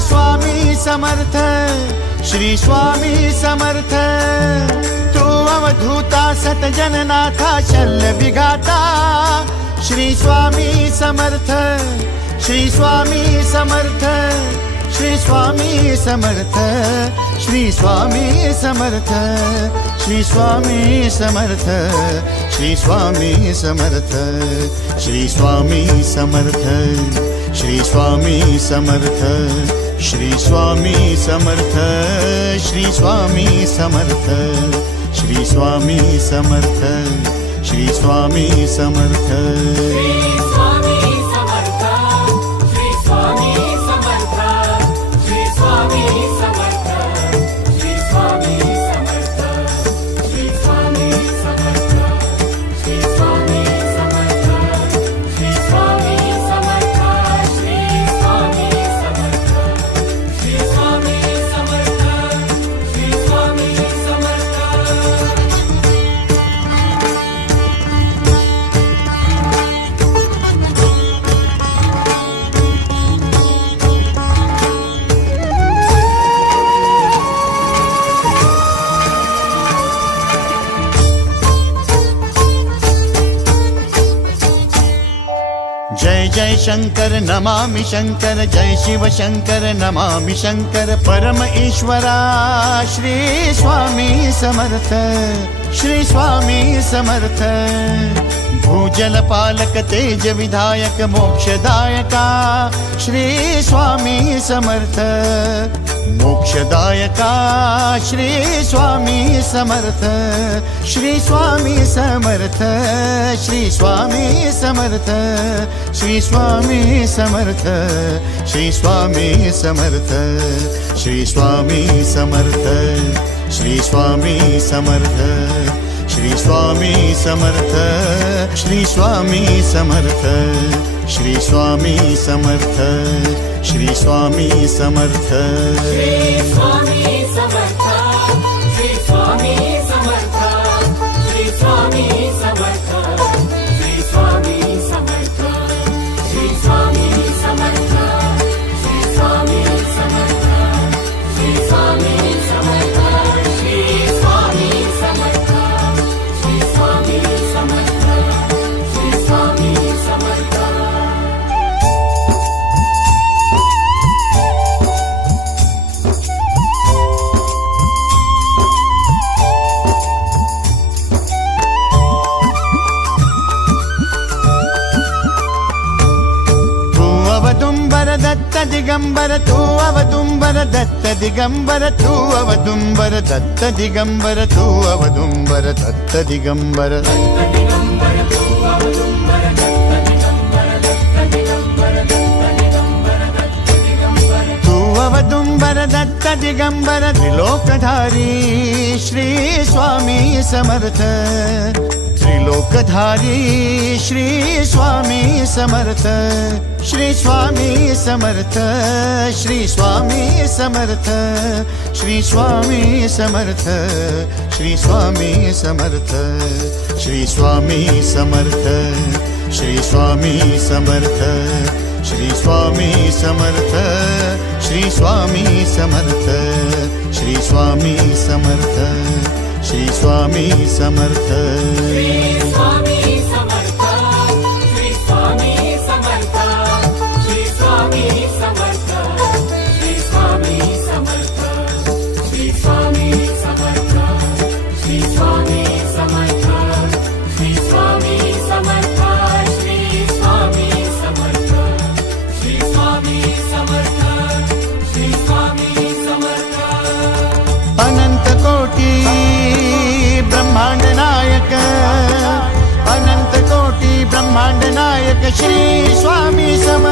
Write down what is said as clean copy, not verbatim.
स्वामी समर्थ, श्री स्वामी समर्थ। तू अवधूता सतजननाथा शल्य विघाता, श्री स्वामी समर्थ, श्री स्वामी समर्थ, श्री स्वामी समर्थ, श्री स्वामी समर्थ, श्री स्वामी समर्थ, श्री स्वामी समर्थ, श्री स्वामी समर्थ, श्री स्वामी समर्थ, श्री स्वामी समर्थ, श्री स्वामी समर्थ, श्री स्वामी समर्थ, श्री स्वामी समर्थ। जय जय शंकर नमामि शंकर, जय शिव शंकर नमामि शंकर। परम ईश्वरा श्री स्वामी समर्थ, श्री स्वामी समर्थ। भूजल पालक तेज विधायक मोक्षदायका, श्री स्वामी समर्थ। मोक्षदायका श्री स्वामी समर्थ, श्री स्वामी समर्थ, श्री स्वामी समर्थ, श्री स्वामी समर्थ, श्री स्वामी समर्थ, श्री स्वामी समर्थ, श्री स्वामी समर्थ, श्री स्वामी समर्थ, श्री स्वामी समर्थ, श्री स्वामी समर्थ, श्री स्वामी समर्थ। श्री स्वामी समर्थ, श्री स्वामी समर्थ, श्री स्वामी समर्थ, श्री स्वामी समर्थ, श्री स्वामी समर्थ, श्री स्वामी समर्थ, श्री स्वामी समर्थ, श्री स्वामी समर्थ, श्री स्वामी समर्थ, श्री स्वामी समर्थ। अवदुंबर दत्त दिगंबर, तू अवदुंबर दत्त दिगंबर, तू अवदुंबर दत्त दिगंबर, तू अवदुंबर दत्त दिगंबर। तू अवदुंबर दत्त दिगंबर, त्रिलोकधारी श्री स्वामी समर्थ। त्रिलोकधारी श्री स्वामी समर्थ, श्री स्वामी समर्थ, श्री स्वामी समर्थ, श्री स्वामी समर्थ, श्री स्वामी समर्थ, श्री स्वामी समर्थ, श्री स्वामी समर्थ, श्री स्वामी समर्थ, श्री स्वामी समर्थ, श्री स्वामी समर्थ, श्री स्वामी समर्थ। श्री स्वामी समर्थ, श्री स्वामी समर्थ, श्री स्वामी समर्थ, श्री स्वामी समर्थ, श्री स्वामी समर्थ, श्री स्वामी समर्थ, श्री स्वामी समर्थ, श्री स्वामी समर्थ, श्री स्वामी समर्थ, श्री स्वामी समर्थ। अनंत कोटी ब्रह्मांड नायक, अनंत कोटी ब्रह्मांड नायक श्री स्वामी समर्थ।